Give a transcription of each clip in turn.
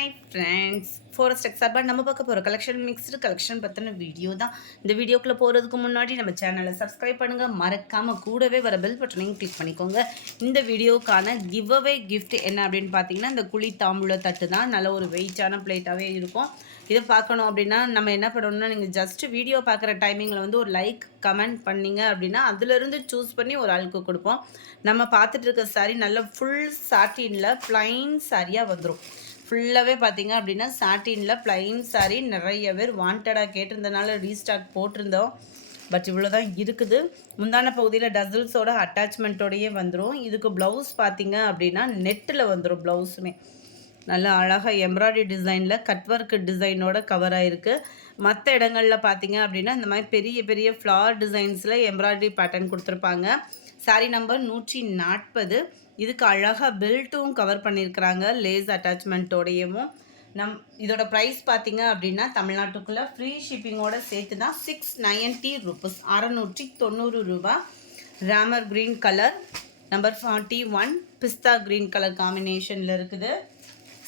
Hi friends, Forest Exarban நம்ம பார்க்க போகிற கலெக்ஷன் மிக்ஸ்டு கலெக்ஷன் பற்றின வீடியோ தான். இந்த வீடியோக்குள்ளே போகிறதுக்கு முன்னாடி நம்ம சேனலை சப்ஸ்கிரைப் பண்ணுங்கள், மறக்காமல் கூடவே வர பெல் பட்டனையும் கிளிக் பண்ணிக்கோங்க. இந்த வீடியோக்கான கிவ் அவே கிஃப்ட் என்ன அப்படின்னு பார்த்தீங்கன்னா, இந்த குழி தாம்பூல தட்டு தான். நல்ல ஒரு வெயிட்டான பிளேட்டாகவே இருக்கும். இதை பார்க்கணும் அப்படின்னா நம்ம என்ன பண்ணணும்னா, நீங்கள் ஜஸ்ட் வீடியோ பார்க்குற டைமிங்கில் வந்து ஒரு லைக் கமெண்ட் பண்ணிங்க அப்படின்னா அதிலிருந்து சூஸ் பண்ணி ஒரு ஆளுக்கு கொடுப்போம். நம்ம பார்த்துட்டு இருக்க சாரீ நல்ல ஃபுல் சாட்டினில் ப்ளைன் சாரியாக வந்துடும். ஃபுல்லாகவே பார்த்தீங்க அப்படின்னா சாட்டினில் ப்ளைன் சாரீ நிறைய பேர் வாண்டடாக கேட்டிருந்தனால ரீஸ்டாக் போட்டிருந்தோம். பட் இவ்வளோ தான் இருக்குது. முந்தான பகுதியில் டசல்ஸோட அட்டாச்மெண்ட்டோடையே வந்துடும். இதுக்கு ப்ளவுஸ் பார்த்தீங்க அப்படின்னா நெட்டில் வந்துடும். ப்ளவுஸுமே நல்லா அழகாக எம்ப்ராய்டரி டிசைனில் கட் ஒர்க் டிசைனோட கவர் ஆகிருக்கு. மற்ற இடங்களில் பார்த்தீங்க அப்படின்னா இந்த மாதிரி பெரிய பெரிய ஃப்ளார் டிசைன்ஸில் எம்ப்ராய்டரி பேட்டர்ன் கொடுத்துருப்பாங்க. சாரீ நம்பர் 140. இதுக்கு அழகாக பெல்ட்டும் கவர் பண்ணியிருக்கிறாங்க லேஸ் அட்டாச்மெண்ட்டோடையவும். இதோட ப்ரைஸ் பார்த்தீங்க அப்படின்னா தமிழ்நாட்டுக்குள்ளே ஃப்ரீ ஷிப்பிங்கோட சேர்த்து தான் 690 rupees, 690 ரூபா. ராமர் க்ரீன் கலர், நம்பர் 41 பிஸ்தா க்ரீன் கலர் காம்பினேஷனில் இருக்குது.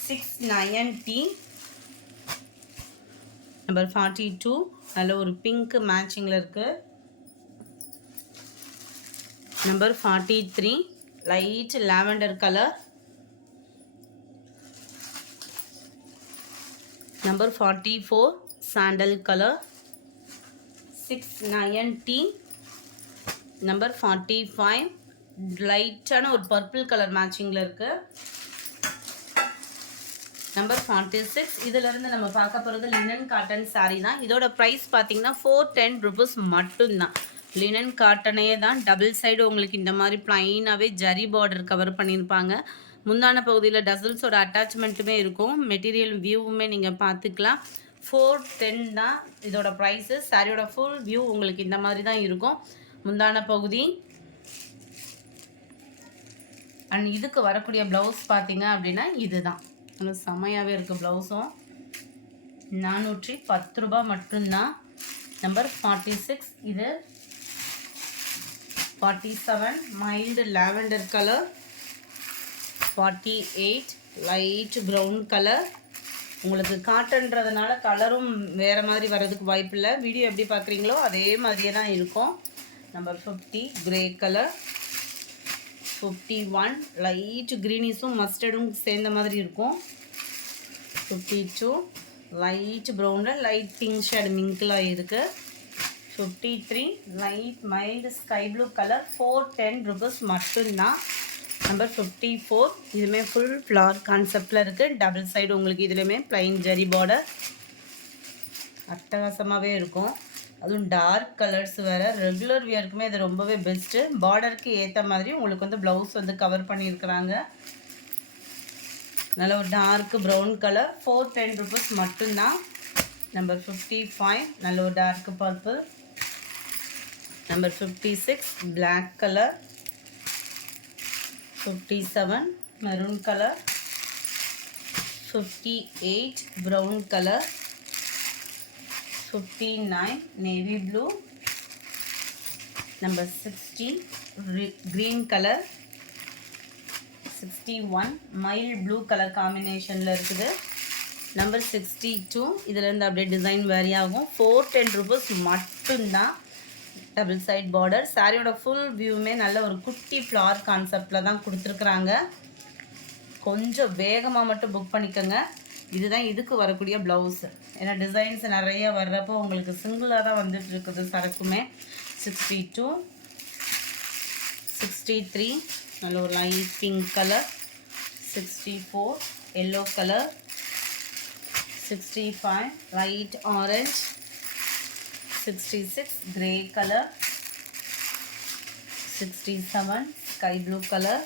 690. நம்பர் 42 நல்ல ஒரு பிங்க் மேட்சிங்கில் இருக்குது. Number 43 light lavender colour. Number 44 sandal colour. 690. Number 45 லைட்டான ஒரு பர்பிள் கலர் மேட்சிங்கில் இருக்குது. நம்பர் 46. இதிலிருந்து நம்ம பார்க்க போகிறது லினன் காட்டன் சாரீ தான். இதோட ப்ரைஸ் பார்த்தீங்கன்னா 410 rupees மட்டும்தான். லினன் காட்டனே தான். டபுள் சைடு உங்களுக்கு இந்த மாதிரி ப்ளைனாகவே ஜரி பார்டர் கவர் பண்ணியிருப்பாங்க. முந்தான பகுதியில் டசல்ஸோட அட்டாச்மெண்ட்டுமே இருக்கும். மெட்டீரியல் வியூவுமே நீங்கள் பார்த்துக்கலாம். 410 தான் இதோட ப்ரைஸு. சாரியோட ஃபுல் வியூ உங்களுக்கு இந்த மாதிரி தான் இருக்கும். முந்தான பகுதி அண்ட் இதுக்கு வரக்கூடிய ப்ளவுஸ் பார்த்தீங்க அப்படின்னா இதுதான். நல்லா செம்மையாகவே இருக்குது. ப்ளவுஸும் 410 ரூபா மட்டும்தான். நம்பர் 46. இது 47 mild lavender colour. 48 light brown colour. உங்களுக்கு காட்டன்றதுனால கலரும் வேறு மாதிரி வர்றதுக்கு வாய்ப்பு இல்லை. வீடியோ எப்படி பார்க்குறீங்களோ அதே மாதிரியே தான் இருக்கும். Number 50 grey colour. 51 லைட் க்ரீனிஸும் மஸ்டர்டும் சேர்ந்த மாதிரி இருக்கும். 52 லைட் ப்ரௌனில் லைட் பிங்க் ஷேட் மிங்கிளாக இருக்குது. 53 light mild sky blue colour. 410 rupees மட்டும்தான். நம்பர் 54 இதுவுமே ஃபுல் ஃப்ளார் கான்செப்டில் இருக்குது. டபுள் சைடு உங்களுக்கு இதுலேயுமே ப்ளைன் ஜரி பார்டர் அட்டகாசமாகவே இருக்கும். அதுவும் டார்க் கலர்ஸ் வேறு. ரெகுலர் வியருக்குமே இது ரொம்பவே பெஸ்ட்டு. பார்டருக்கு ஏற்ற மாதிரி உங்களுக்கு வந்து ப்ளவுஸ் வந்து கவர் பண்ணியிருக்கிறாங்க. நல்ல ஒரு டார்க் ப்ரௌன் கலர். 410 rupees மட்டும்தான். நம்பர் 55 நல்ல ஒரு dark purple. Number 56 black colour. 57 maroon colour. 58 brown colour. 59 navy blue. Number 60 green colour. 61 mild blue colour காம்பினேஷனில் இருக்குது. நம்பர் 62 இதிலேருந்து அப்படியே டிசைன் வேரி ஆகும். 410 rupees மட்டும்தான். Double side border. சாரியோட ஃபுல் வியூவுமே நல்ல ஒரு குட்டி ஃப்ளார் கான்செப்டில் தான் கொடுத்துருக்குறாங்க. கொஞ்சம் வேகமாக மட்டும் புக் பண்ணிக்கோங்க. இதுதான் இதுக்கு வரக்கூடிய ப்ளவுஸு. ஏன்னா டிசைன்ஸ் நிறைய வர்றப்போ உங்களுக்கு சிங்கிளாக தான் வந்துட்டு இருக்குது சரக்குமே. 62 63 நல்ல ஒரு light pink colour. 64 yellow colour. 65 light orange. 66 grey colour. 67 sky blue colour.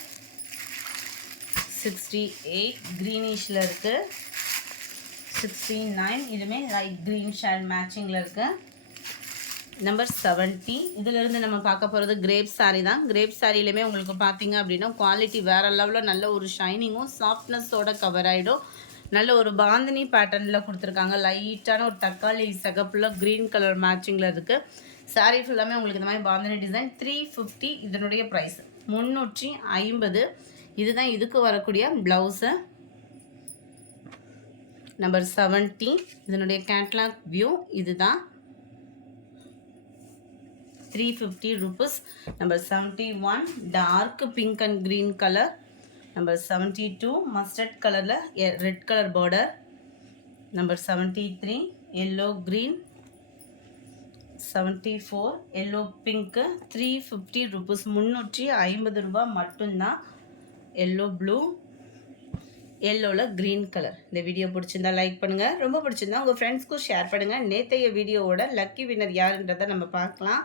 68 க்ரீனிஷில் இருக்குது. 69 இதுவுமே லைட் க்ரீன் ஷேட் மேட்சிங்கில் இருக்குது. நம்பர் 70 இதிலிருந்து நம்ம பார்க்க போகிறது கிரேப் சாரீ தான். கிரேப் சாரிலையுமே உங்களுக்கு பார்த்தீங்க அப்படின்னா குவாலிட்டி வேறு லெவலில் நல்ல ஒரு ஷைனிங்கும் சாஃப்ட்னஸோட கவர் ஆகிடும். நல்ல ஒரு பாந்தினி பேட்டர்னில் கொடுத்துருக்காங்க. லைட்டான ஒரு தக்காளி சகப்பில் க்ரீன் கலர் மேட்சிங்கில் இருக்குது. சாரீ ஃபுல்லாமே உங்களுக்கு இந்த மாதிரி பாந்தினி டிசைன். 350 இதனுடைய ப்ரைஸ். 350. இதுதான் இதுக்கு வரக்கூடிய ப்ளவுஸு. நம்பர் 70 இதனுடைய கேட்லாக் வியூ இதுதான். 350 rupees. Number 71 dark pink and green color. Number 72 mustard color la red color border. Number 73 yellow green. 74 yellow pink. 350 rupees. 350 ரூபாய் மட்டும்தான். yellow blue எல்லோல க்ரீன் கலர். இந்த வீடியோ பிடிச்சிருந்தா லைக் பண்ணுங்கள். ரொம்ப பிடிச்சிருந்தா உங்கள் ஃப்ரெண்ட்ஸ்க்கும் ஷேர் பண்ணுங்கள். நேற்றைய வீடியோவோட லக்கி வின்னர் யாருன்றதை நம்ம பார்க்கலாம்.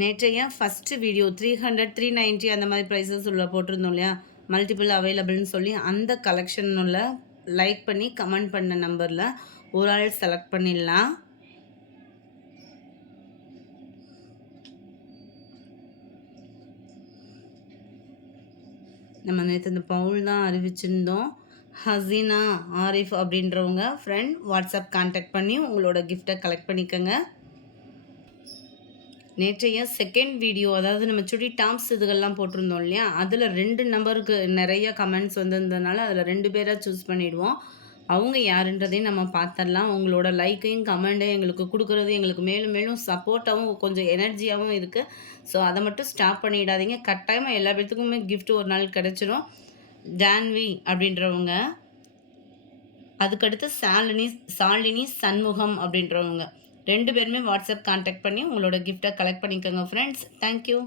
நேற்றைய ஃபஸ்ட்டு வீடியோ 300 390 அந்த மாதிரி ப்ரைஸஸ் உள்ள போட்டிருந்தோம் இல்லையா, மல்டிபிள் அவைலபிள்னு சொல்லி அந்த கலெக்ஷனில் லைக் பண்ணி கமெண்ட் பண்ண நம்பரில் ஒரு ஆள் செலக்ட் பண்ணிடலாம். நம்ம நேற்று இந்த பவுல் தான் அறிவிச்சிருந்தோம். ஹசீனா ஆரிஃப் அப்படின்றவங்க ஃப்ரெண்ட் வாட்ஸ்அப் கான்டாக்ட் பண்ணி உங்களோட கிஃப்டை கலெக்ட் பண்ணிக்கோங்க. நேற்றைய செகண்ட் வீடியோ, அதாவது நம்ம சுடி டாப்ஸ் இதுகள்லாம் போட்டிருந்தோம் இல்லையா, அதில் 2 நம்பருக்கு நிறைய கமெண்ட்ஸ் வந்திருந்ததுனால அதில் 2 பேராக சூஸ் பண்ணிவிடுவோம். அவங்க யாருன்றதையும் நம்ம பார்த்துடலாம். உங்களோட லைக்கையும் கமெண்ட்டையும் எங்களுக்கு கொடுக்குறது எங்களுக்கு மேலும் மேலும் சப்போர்ட்டாகவும் கொஞ்சம் எனர்ஜியாகவும் இருக்குது. ஸோ அதை மட்டும் ஸ்டாப் பண்ணிடாதீங்க. கட்டாயமாக எல்லா பேர்த்துக்குமே கிஃப்ட் ஒரு நாள் கிடச்சிரும். ஜான்வி அப்படின்றவங்க, அதுக்கடுத்து சாலினி சண்முகம் அப்படின்றவங்க 2 பேருமே வாட்ஸ்அப் கான்டாக்ட் பண்ணி உங்களோட கிஃப்டை கலெக்ட் பண்ணிக்கோங்க ஃப்ரெண்ட்ஸ். தேங்க்யூ.